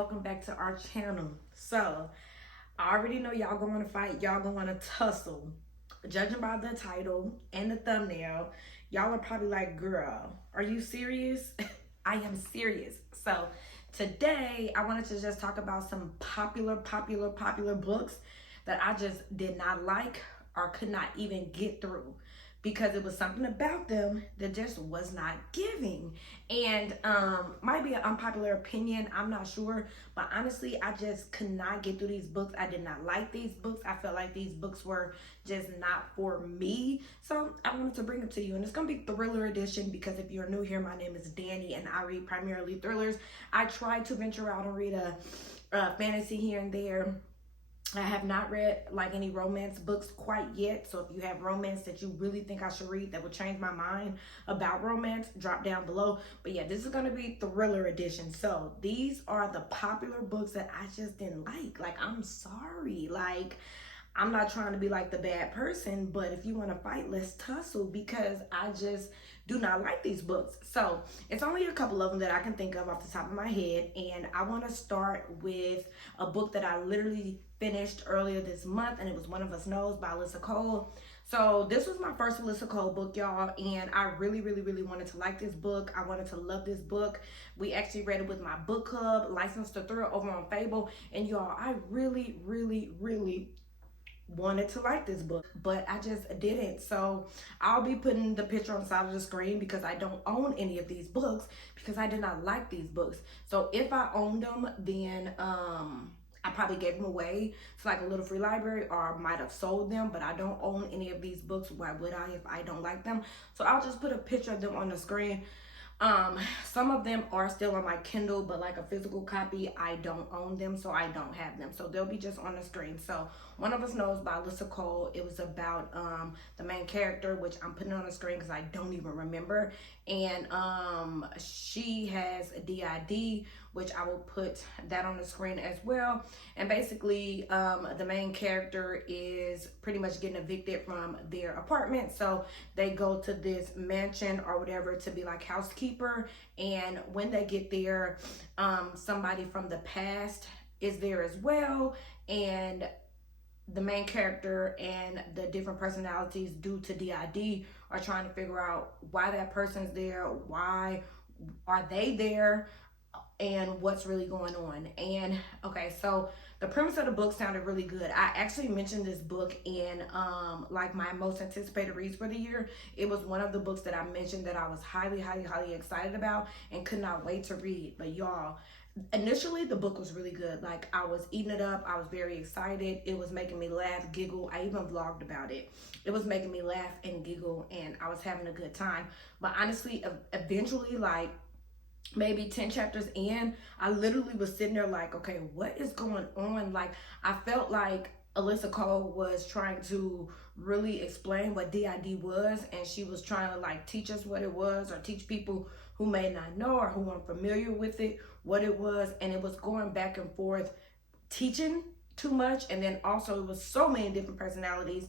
welcome back to our channel. So I already know y'all gonna want to fight, y'all gonna want to tussle. Judging by the title and the thumbnail, y'all are probably like, girl, are you serious? I am serious. So today I wanted to just talk about some popular books that I just did not like or could not even get through because it was something about them that just was not giving. And might be an unpopular opinion, I'm not sure, but honestly I just could not get through these books. I did not like these books. I felt like these books were just not for me, so I wanted to bring them to you. And it's gonna be thriller edition because if you're new here, my name is Danny and I read primarily thrillers. I try to venture out and read a fantasy here and there. I have not read like any romance books quite yet. So if you have romance that you really think I should read that would change my mind about romance, drop down below. But yeah, this is going to be thriller edition. So these are the popular books that I just didn't like. Like, I'm sorry. Like, I'm not trying to be like the bad person, but if you want to fight, let's tussle because I just do not like these books. So it's only a couple of them that I can think of off the top of my head. And I want to start with a book that I literally finished earlier this month, and it was One of Us Knows by Alyssa Cole. So this was my first Alyssa Cole book, y'all, and I really wanted to like this book. I wanted to love this book. We actually read it with my book club, Licensed to Thrill, over on Fable, and y'all, I really wanted to like this book, but I just didn't. So I'll be putting the picture on the side of the screen because I don't own any of these books because I did not like these books. So if I owned them, then I probably gave them away to like a little free library or might have sold them, but I don't own any of these books. Why would I if I don't like them? So I'll just put a picture of them on the screen. Some of them are still on my Kindle, but like a physical copy, I don't own them, so I don't have them. So they'll be just on the screen. So One of Us Knows by Alyssa Cole. It was about the main character, which I'm putting on the screen because I don't even remember. And she has a DID, which I will put that on the screen as well. And basically, the main character is pretty much getting evicted from their apartment. So they go to this mansion or whatever to be like housekeeper. And when they get there, somebody from the past is there as well. And the main character and the different personalities due to DID are trying to figure out why that person's there, why are they there, and what's really going on. And okay, so the premise of the book sounded really good. I actually mentioned this book in like my most anticipated reads for the year. It was one of the books that I mentioned that I was highly excited about and could not wait to read. But y'all, initially the book was really good. Like, I was eating it up. I was very excited. It was making me laugh, giggle. I even vlogged about it. It was making me laugh and giggle, and I was having a good time. But honestly, eventually, like maybe 10 chapters in, I literally was sitting there like, okay, what is going on? Like, I felt like Alyssa Cole was trying to really explain what DID was, and she was trying to like teach us what it was, or teach people who may not know or who aren't familiar with it what it was. And it was going back and forth, teaching too much, and then also it was so many different personalities,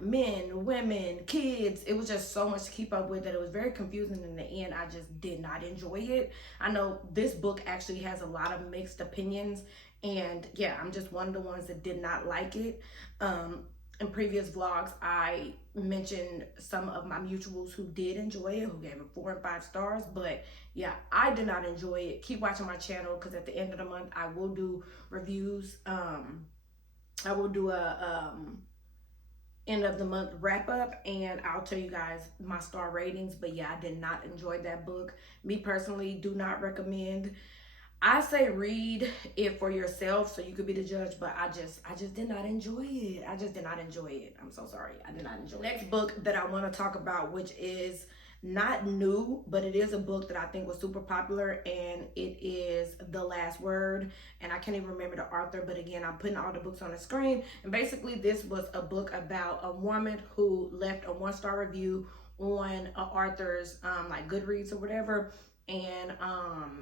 men, women, kids. It was just so much to keep up with that it was very confusing. In the end, I just did not enjoy it. I know this book actually has a lot of mixed opinions, and yeah, I'm just one of the ones that did not like it. In previous vlogs, I mentioned some of my mutuals who did enjoy it, who gave it 4 and 5 stars. But yeah, I did not enjoy it. Keep watching my channel because at the end of the month, I will do reviews. I will do a end of the month wrap up, and I'll tell you guys my star ratings. But yeah, I did not enjoy that book. Me personally, do not recommend. I say read it for yourself so you could be the judge, but I just did not enjoy it. I just did not enjoy it. I'm so sorry. I did not enjoy it. Next book that I want to talk about, which is not new, but it is a book that I think was super popular, and it is The Last Word. And I can't even remember the author, but again, I'm putting all the books on the screen. And basically this was a book about a woman who left a 1-star review on Arthur's like Goodreads or whatever. And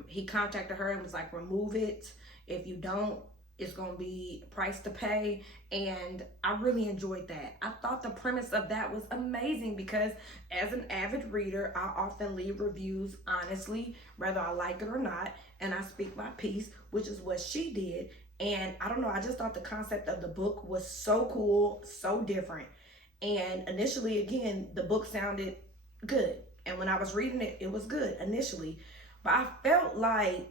he contacted her and was like, remove it if you don't it's going to be price to pay, and I really enjoyed that. I thought the premise of that was amazing because as an avid reader, I often leave reviews honestly, whether I like it or not, and I speak my piece, which is what she did. And I don't know, I just thought the concept of the book was so cool, so different. And initially, again, the book sounded good. And when I was reading it, it was good initially. But I felt like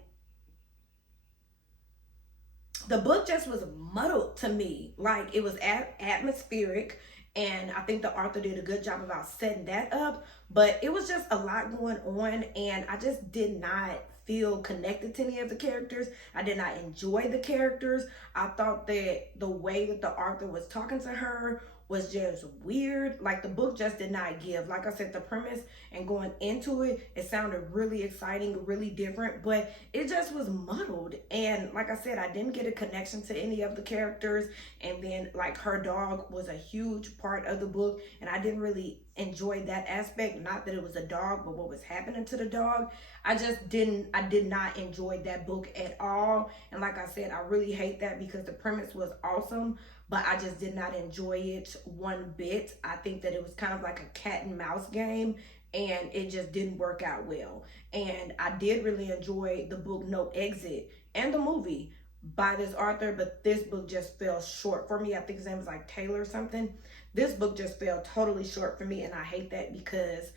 the book just was muddled to me. Like, it was atmospheric, and I think the author did a good job about setting that up, but it was just a lot going on, and I just did not feel connected to any of the characters. I did not enjoy the characters. I thought that the way that the author was talking to her was just weird. Like, the book just did not give. Like I said, the premise and going into it, it sounded really exciting, really different, but it just was muddled. And like I said, I didn't get a connection to any of the characters. And then, like, her dog was a huge part of the book, and I didn't really enjoy that aspect. Not that it was a dog, but what was happening to the dog. I did not enjoy that book at all. And like I said, I really hate that because the premise was awesome, but I just did not enjoy it one bit. I think that it was kind of like a cat and mouse game, and it just didn't work out well. And I did really enjoy the book No Exit and the movie by this author, but this book just fell short for me. I think his name was like Taylor or something. This book just fell totally short for me, and I hate that because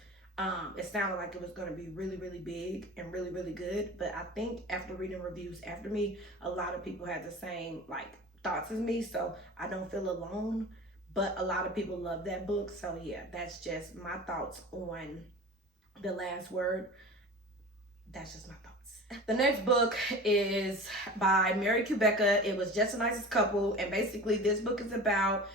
it sounded like it was going to be really, really big and really, really good. But I think after reading reviews after me, a lot of people had the same like thoughts as me, so I don't feel alone. But a lot of people love that book, so yeah, that's just my thoughts on The Last Word. That's just my thoughts. The next book is by MARKIII. It was Just the Nicest Couple, and basically this book is about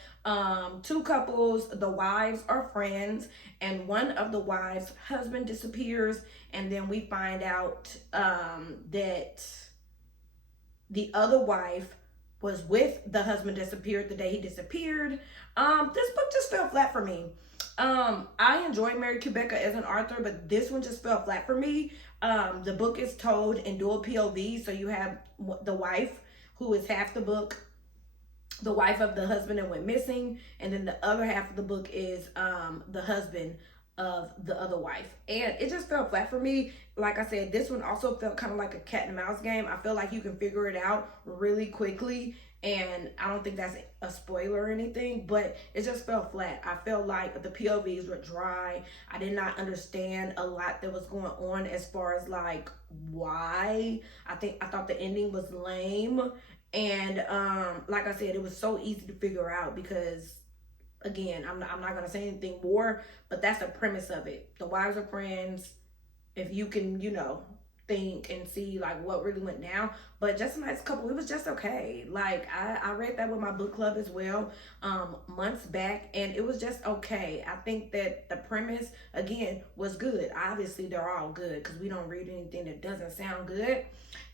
two couples. The wives are friends, and one of the wives' husband disappears, and then we find out that the other wife was with the husband disappeared the day he disappeared. This book just fell flat for me. I enjoy MARKIII as an author, but this one just fell flat for me. The book is told in dual POV, so you have the wife, who is half the book, the wife of the husband that went missing, and then the other half of the book is the husband of the other wife. And it just fell flat for me. Like I said, this one also felt kind of like a cat and mouse game. I feel like you can figure it out really quickly, and I don't think that's a spoiler or anything, but it just fell flat. I felt like the POVs were dry. I did not understand a lot that was going on as far as like why. I thought the ending was lame, and like I said, it was so easy to figure out because, again, I'm not going to say anything more, but that's the premise of it. The wives are friends. If you can, think and see like what really went down. But Just a Nice Couple, it was just okay. Like, I read that with my book club as well months back, and it was just okay. I think that the premise, again, was good. Obviously, they're all good because we don't read anything that doesn't sound good.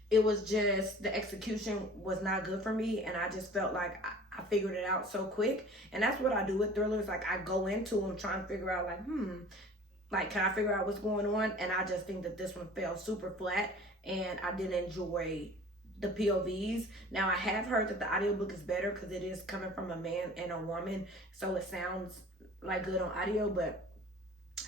It was just the execution was not good for me, and I just felt like I figured it out so quick. And that's what I do with thrillers. Like, I go into them trying to figure out like, can I figure out what's going on? And I just think that this one fell super flat, and I didn't enjoy the POVs. Now, I have heard that the audiobook is better because it is coming from a man and a woman, so it sounds like good on audio, but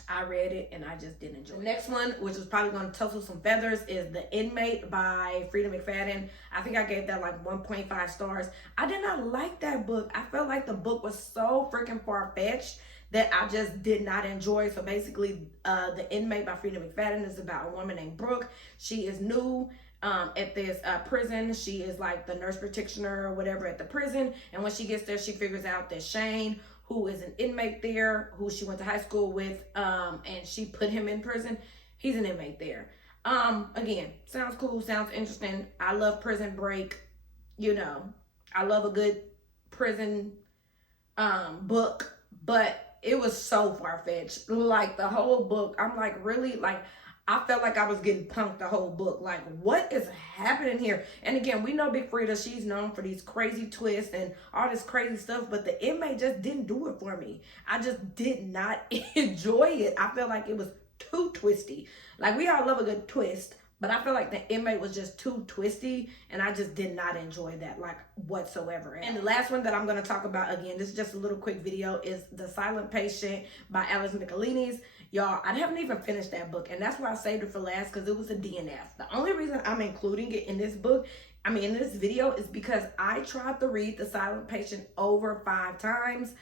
I read it and I just didn't enjoy it. The next one, which is probably going to tussle some feathers, is The Inmate by Freida McFadden. I think I gave that like 1.5 stars. I did not like that book. I felt like the book was so freaking far-fetched that I just did not enjoy. So basically, The Inmate by Freida McFadden is about a woman named Brooke. She is new at this prison. She is like the nurse practitioner or whatever at the prison. And when she gets there, she figures out that Shane, who is an inmate there, who she went to high school with, and she put him in prison. He's an inmate there. Again, sounds cool, sounds interesting. I love Prison Break. I love a good prison book, but it was so far-fetched. Like, the whole book, I'm like, really? Like, I felt like I was getting punked the whole book. Like, what is happening here? And again, we know Big Freida, she's known for these crazy twists and all this crazy stuff, but The Inmate just didn't do it for me. I just did not enjoy it. I felt like it was too twisty. Like, we all love a good twist, But I feel like the Inmate was just too twisty, and I just did not enjoy that, like, whatsoever. And the last one that I'm going to talk about, again, this is just a little quick video, is The Silent Patient by Alice McAleany's. Y'all, I haven't even finished that book, and that's why I saved it for last, because it was a DNF. The only reason I'm including it in this book, in this video, is because I tried to read The Silent Patient over 5 times,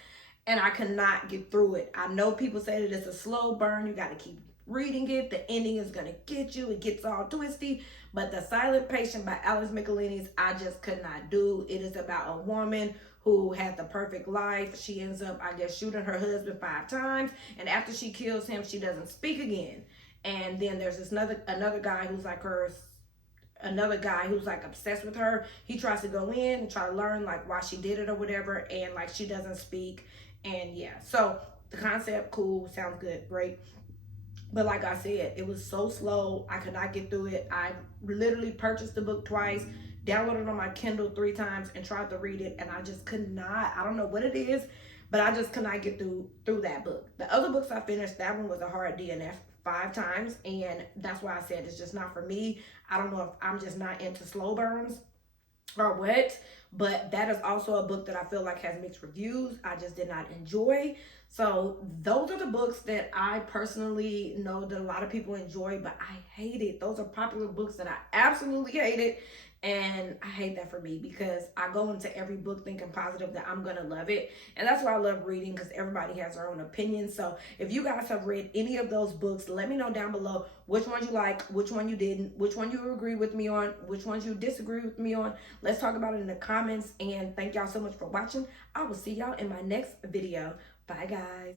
and I could not get through it. I know people say that it's a slow burn. You got to keep reading it. The ending is going to get you. It gets all twisty. But The Silent Patient by Alice McAleany's, I just could not do. It is about a woman who had the perfect life. She ends up, I guess, shooting her husband 5 times. And after she kills him, she doesn't speak again. And then there's this another guy who's like obsessed with her. He tries to go in and try to learn like why she did it or whatever, and like she doesn't speak. And yeah, so the concept, cool, sounds good, great. But like I said, it was so slow. I could not get through it. I literally purchased the book twice, downloaded it on my Kindle 3 times, and tried to read it, and I just could not. I don't know what it is, but I just could not get through that book. The other books I finished, that one was a hard DNF 5 times, and that's why I said it's just not for me. I don't know if I'm just not into slow burns or what, but that is also a book that I feel like has mixed reviews. I just did not enjoy. So those are the books that I personally know that a lot of people enjoy, but I hate it. Those are popular books that I absolutely hated. And I hate that for me, because I go into every book thinking positive that I'm going to love it. And that's why I love reading, because everybody has their own opinion. So if you guys have read any of those books, let me know down below which one you like, which one you didn't, which one you agree with me on, which ones you disagree with me on. Let's talk about it in the comments. And thank y'all so much for watching. I will see y'all in my next video. Bye, guys.